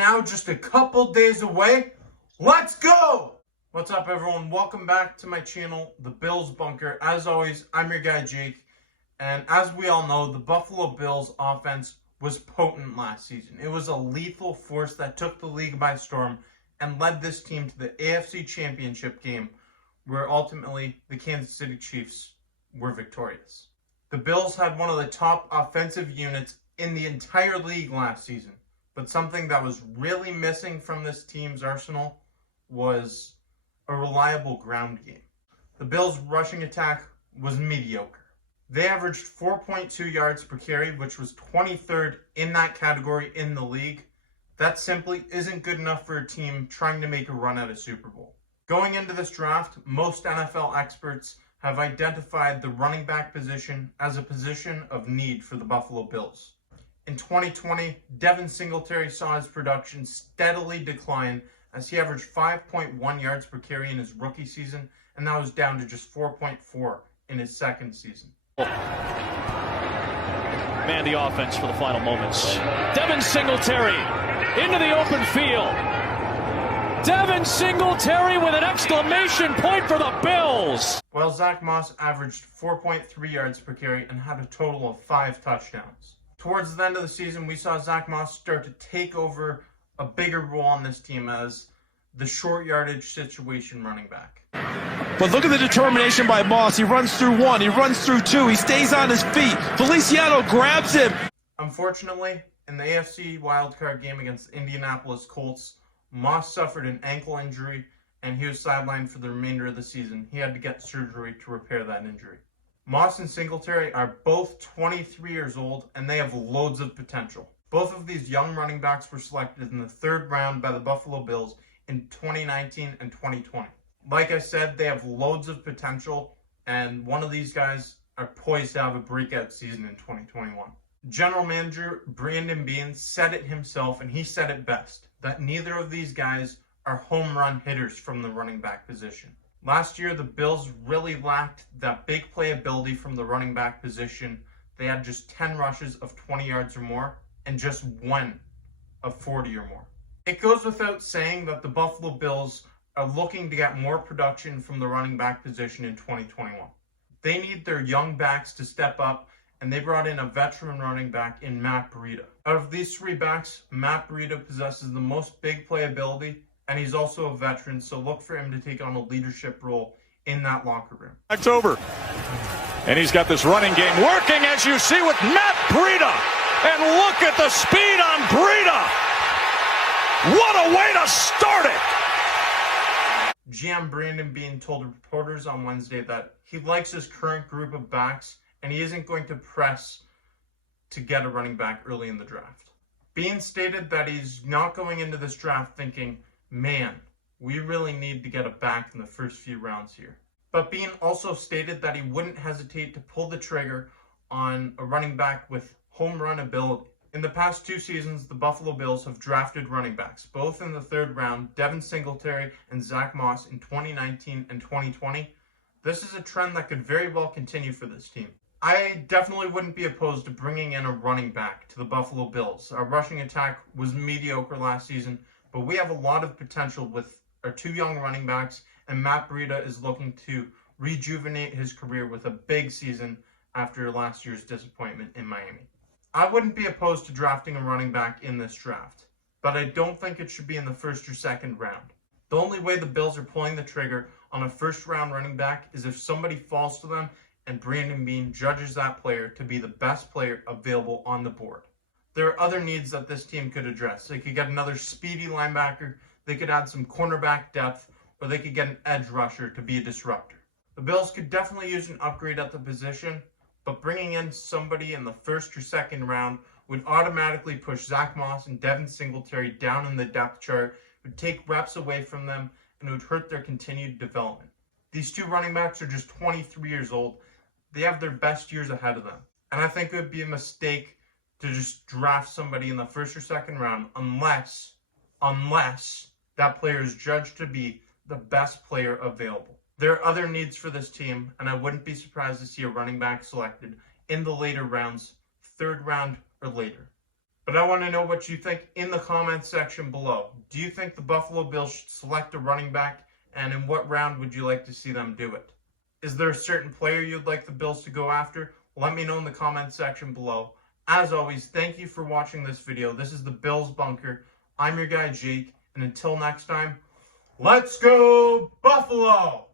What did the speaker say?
now just a couple days away. Let's go! What's up, everyone? Welcome back to my channel, The Bills Bunker. As always, I'm your guy, Jake. And as we all know, the Buffalo Bills offense was potent last season. It was a lethal force that took the league by storm and led this team to the AFC Championship game, where ultimately the Kansas City Chiefs were victorious. The Bills had one of the top offensive units in the entire league last season, but something that was really missing from this team's arsenal was a reliable ground game. The Bills' rushing attack was mediocre. They averaged 4.2 yards per carry, which was 23rd in that category in the league. That simply isn't good enough for a team trying to make a run at a Super Bowl. Going into this draft, most NFL experts have identified the running back position as a position of need for the Buffalo Bills. In 2020, Devin Singletary saw his production steadily decline as he averaged 5.1 yards per carry in his rookie season, and that was down to just 4.4 in his second season. Man, the offense for the final moments. Devin Singletary into the open field. Devin Singletary with an exclamation point for the Bills. While Zach Moss averaged 4.3 yards per carry and had a total of 5 touchdowns. Towards the end of the season, we saw Zach Moss start to take over a bigger role on this team as the short yardage situation running back. But look at the determination by Moss. He runs through one, he runs through two, he stays on his feet. Feliciano grabs him. Unfortunately, in the AFC wildcard game against the Indianapolis Colts, Moss suffered an ankle injury and he was sidelined for the remainder of the season. He had to get surgery to repair that injury. Moss and Singletary are both 23 years old and they have loads of potential. Both of these young running backs were selected in the 3rd round by the Buffalo Bills in 2019 and 2020. Like I said, they have loads of potential, and one of these guys are poised to have a breakout season in 2021. General Manager Brandon Beane said it himself, and he said it best, that neither of these guys are home run hitters from the running back position. Last year, the Bills really lacked that big play ability from the running back position. They had just 10 rushes of 20 yards or more, and just 1 of 40 or more. It goes without saying that the Buffalo Bills are looking to get more production from the running back position in 2021. They need their young backs to step up, and they brought in a veteran running back in Matt Burrita. Out of these 3 backs, Matt Burrita possesses the most big play ability, and he's also a veteran, so look for him to take on a leadership role in that locker room. October. And he's got this running game working, as you see, with Matt Burrita. And look at the speed on Burrita. What a way to start it! GM Brandon Beane told reporters on Wednesday that he likes his current group of backs and he isn't going to press to get a running back early in the draft. Beane stated that he's not going into this draft thinking, man, we really need to get a back in the first few rounds here. But Beane also stated that he wouldn't hesitate to pull the trigger on a running back with home run ability. In the past 2 seasons, the Buffalo Bills have drafted running backs, both in the 3rd round, Devin Singletary and Zach Moss in 2019 and 2020. This is a trend that could very well continue for this team. I definitely wouldn't be opposed to bringing in a running back to the Buffalo Bills. Our rushing attack was mediocre last season, but we have a lot of potential with our 2 young running backs, and Matt Burrita is looking to rejuvenate his career with a big season after last year's disappointment in Miami. I wouldn't be opposed to drafting a running back in this draft, but I don't think it should be in the 1st or 2nd round. The only way the Bills are pulling the trigger on a 1st round running back is if somebody falls to them and Brandon Beane judges that player to be the best player available on the board. There are other needs that this team could address. They could get another speedy linebacker, they could add some cornerback depth, or they could get an edge rusher to be a disruptor. The Bills could definitely use an upgrade at the position, but bringing in somebody in the 1st or 2nd round would automatically push Zach Moss and Devin Singletary down in the depth chart, would take reps away from them, and would hurt their continued development. These 2 running backs are just 23 years old. They have their best years ahead of them. And I think it would be a mistake to just draft somebody in the 1st or 2nd round unless that player is judged to be the best player available. There are other needs for this team, and I wouldn't be surprised to see a running back selected in the later rounds, 3rd round or later. But I want to know what you think in the comments section below. Do you think the Buffalo Bills should select a running back, and in what round would you like to see them do it? Is there a certain player you'd like the Bills to go after? Let me know in the comments section below. As always, thank you for watching this video. This is the Bills Bunker. I'm your guy, Jake, and until next time, let's go Buffalo!